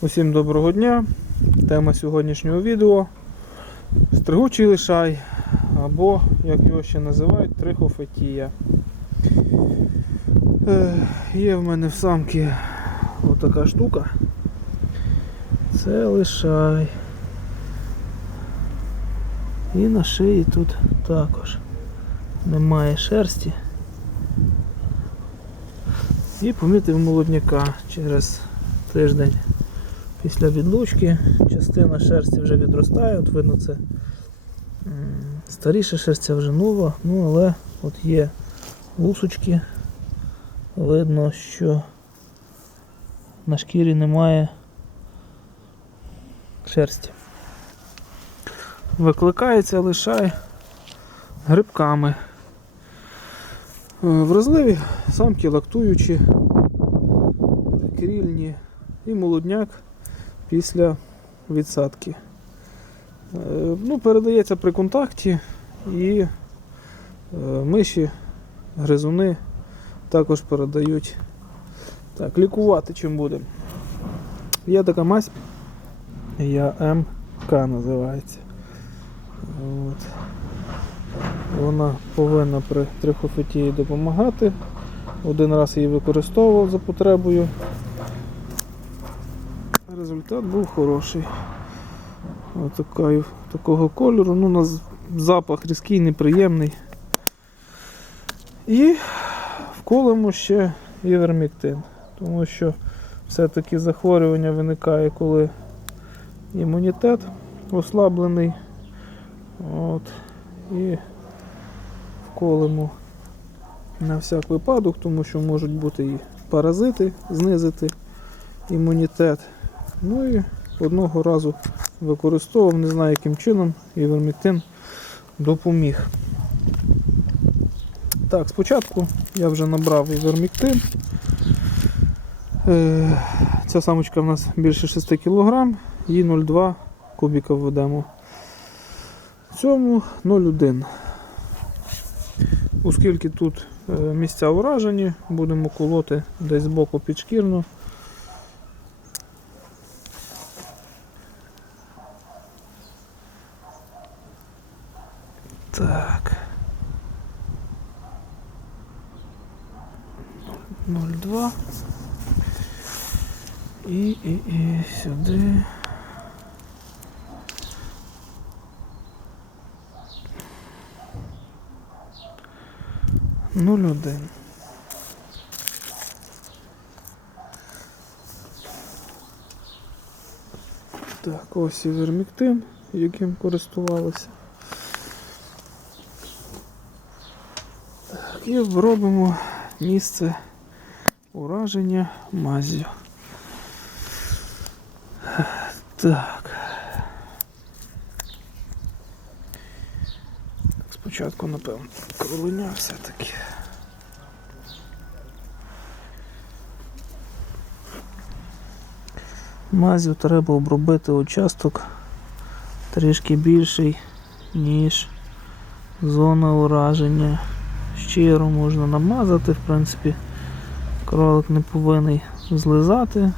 Усім доброго дня. Тема сьогоднішнього відео стригучий лишай, або, як його ще називають, трихофетія. Е, є в мене в самки отака штука. Це лишай. І на шиї тут також немає шерсті. І помітив молодняка через тиждень після відлучки. Частина шерсті вже відростає, от видно це старіша шерсть, ця вже нова, ну але от є лусочки. Видно, що на шкірі немає шерсті. Викликається лишай грибками. Е, Вразливі самки лактуючі, крільні і молодняк після відсадки. Е, Ну, передається при контакті і е, миші, гризуни також передають. Так, лікувати чим будемо. Є така мазь, я МК називається. От. Вона повинна при трихофетії допомагати. Один раз її використовував за потребою. Результат був хороший. Отакою, такого кольору. Ну, на з- запах різкий, неприємний. І вколимо ще івермектин. Тому що все-таки захворювання виникає, коли імунітет ослаблений. От. І вколимо на всяк випадок, тому що можуть бути і паразити, знизити імунітет. Ну і одного разу використовував, не знаю яким чином, івермектин допоміг. Так, спочатку я вже набрав івермектин. Е, Ця самочка в нас більше 6 кг, їй 0,2 кубіка введемо. В цьому 0,1. Оскільки тут е, місця уражені, будемо колоти десь збоку підшкірно. Так. 0,2. І, і, і сюди. Нуль один. Так, ось і верміктин, яким користувалися. І робимо місце ураження мазю. Так. Спочатку, напевно, кроленя все-таки. Мазю треба обробити участок трішки більший, ніж зона ураження. Щиро можна намазати, в принципі, кролик не повинен злизати.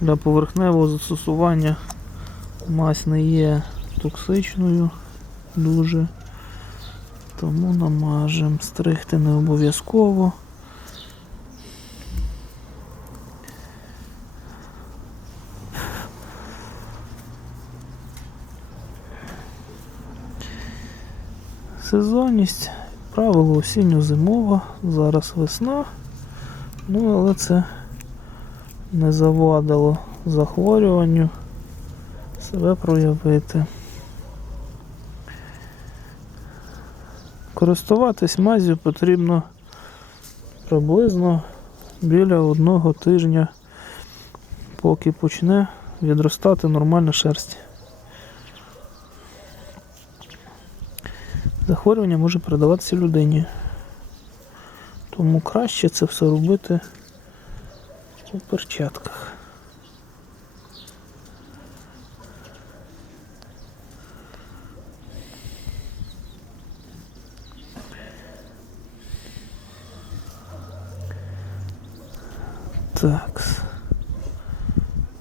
Для поверхневого застосування мазь не є токсичною дуже. Тому намажемо. Стригти не обов'язково. Сезонність, правило осінньо-зимова, зараз весна, ну але це не завадило захворюванню себе проявити. Користуватись мазю потрібно приблизно біля одного тижня, поки почне відростати нормальна шерсть. Захворювання може передаватися людині. Тому краще це все робити у перчатках. Так.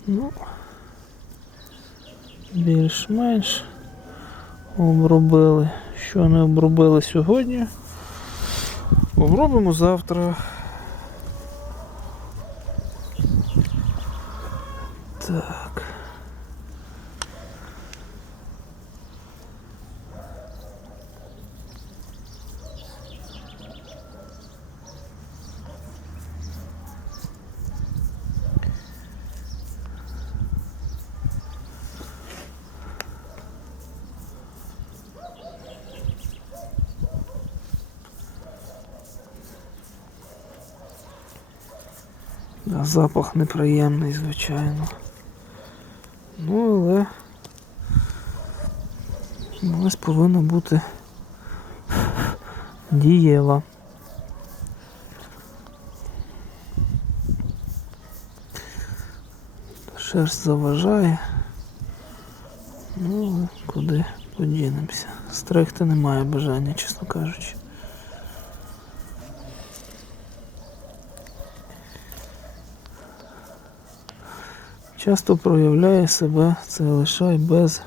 Ну, більш-менш обробили. Що не обробили сьогодні, обробимо завтра. Так. Запах неприємний, звичайно. Ну, але ось повинна бути дієва. Шерсть заважає. Ну, куди подінемося. Стригти немає бажання, чесно кажучи. Часто проявляє себе це лишай без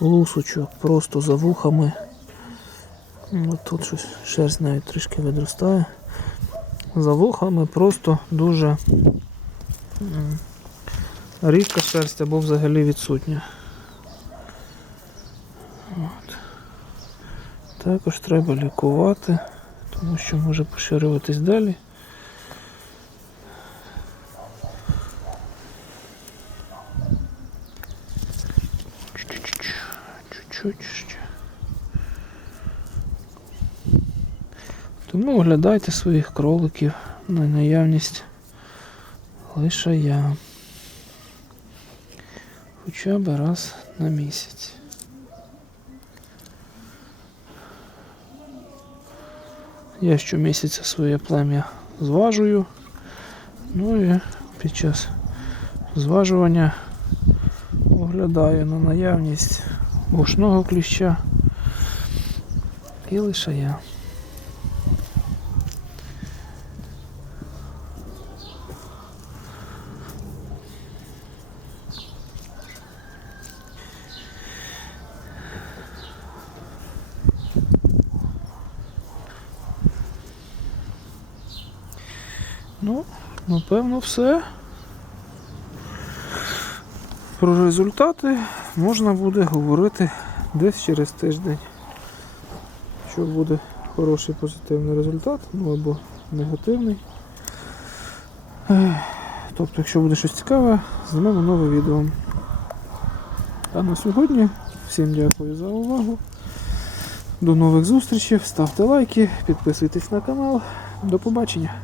лусочок, просто за вухами. Ну, Тут щось шерсть навіть трішки відростає. За вухами просто дуже рідка шерсть або взагалі відсутня. От. Також треба лікувати, тому що може поширюватись далі. Чуть-чуть. Тому оглядайте своїх кроликів на наявність лишая. Хоча б раз на місяць. Я щомісяця своє плем'я зважую. Ну і під час зважування оглядаю на наявність вушного кліща і лишая. Ну, напевно, все. Про результати можна буде говорити десь через тиждень. Що буде хороший позитивний результат, ну або негативний. Тобто, якщо буде щось цікаве, знімемо нове відео. А на сьогодні всім дякую за увагу. До нових зустрічей, ставте лайки, підписуйтесь на канал. До побачення.